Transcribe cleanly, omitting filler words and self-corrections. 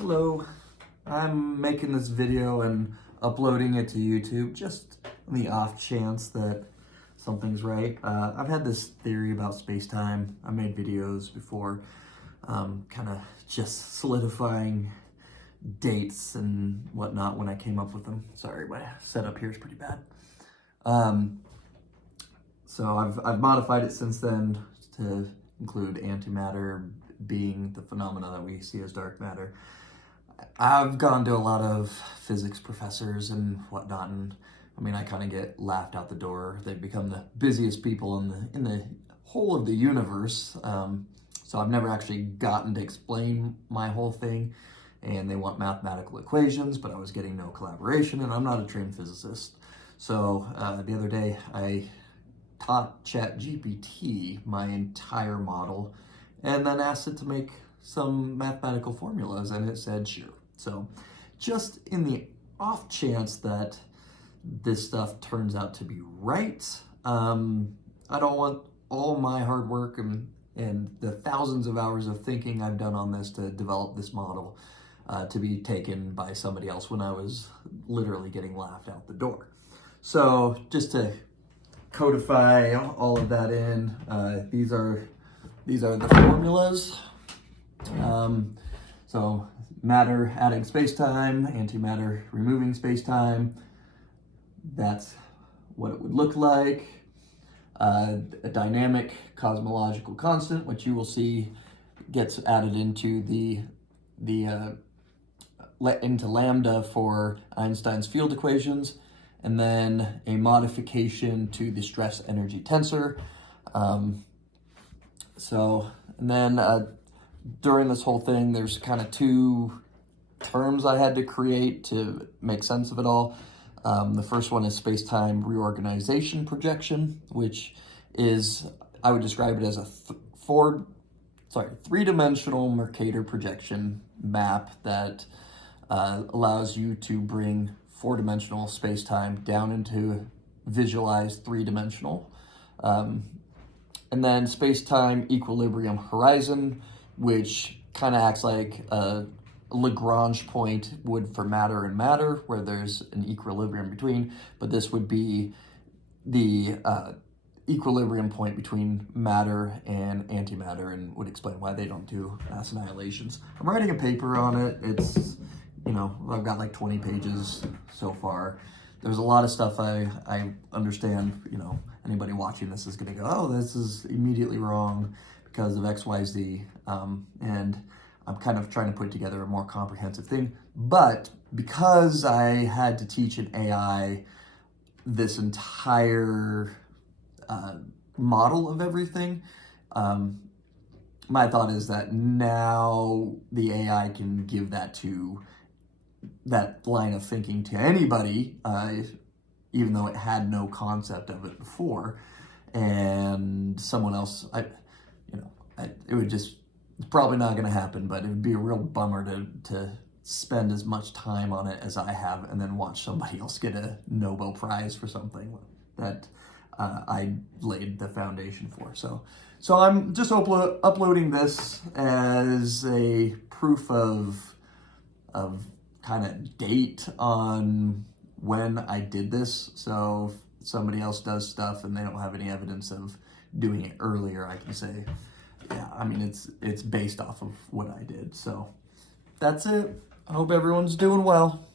Hello, I'm making this video and uploading it to YouTube just on the off chance that something's right. I've had this theory about space-time. I made videos before, kind of just solidifying dates and whatnot when I came up with them. Sorry, my setup here is pretty bad. So I've modified it since then to include antimatter being the phenomena that we see as dark matter. I've gone to a lot of physics professors and whatnot, and I mean, I kind of get laughed out the door. They've become the busiest people in the whole of the universe. So I've never actually gotten to explain my whole thing, and they want mathematical equations, but I was getting no collaboration, and I'm not a trained physicist. So the other day, I taught ChatGPT my entire model, and then asked it to make some mathematical formulas, and it said sure. So just in the off chance that this stuff turns out to be right, I don't want all my hard work and the thousands of hours of thinking I've done on this to develop this model to be taken by somebody else when I was literally getting laughed out the door. So just to codify all of that in, these are the formulas. So matter adding space-time, antimatter removing space-time. That's what it would look like. A dynamic cosmological constant, which you will see gets added into into lambda for Einstein's field equations, and then a modification to the stress energy tensor. And then during this whole thing, there's kind of two terms I had to create to make sense of it all. The first one is space-time reorganization projection, which is, I would describe it as a three-dimensional Mercator projection map that allows you to bring four-dimensional space-time down into visualized three-dimensional. And then space-time equilibrium horizon, which kind of acts like a Lagrange point would for matter and matter, where there's an equilibrium between, but this would be the equilibrium point between matter and antimatter, and would explain why they don't do mass annihilations. I'm writing a paper on it. It's, I've got like 20 pages so far. There's a lot of stuff I understand, anybody watching this is going to go, oh, this is immediately wrong because of X, Y, Z. And I'm kind of trying to put together a more comprehensive thing. But because I had to teach an AI this entire model of everything, my thought is that now the AI can give that line of thinking to anybody, even though it had no concept of it before, and someone else, it would just, it's probably not going to happen, but it would be a real bummer to spend as much time on it as I have and then watch somebody else get a Nobel Prize for something that I laid the foundation for. So I'm just uploading this as a proof of kind of date on when I did this. So if somebody else does stuff and they don't have any evidence of doing it earlier, I can say, yeah, I mean, it's based off of what I did. So that's it. I hope everyone's doing well.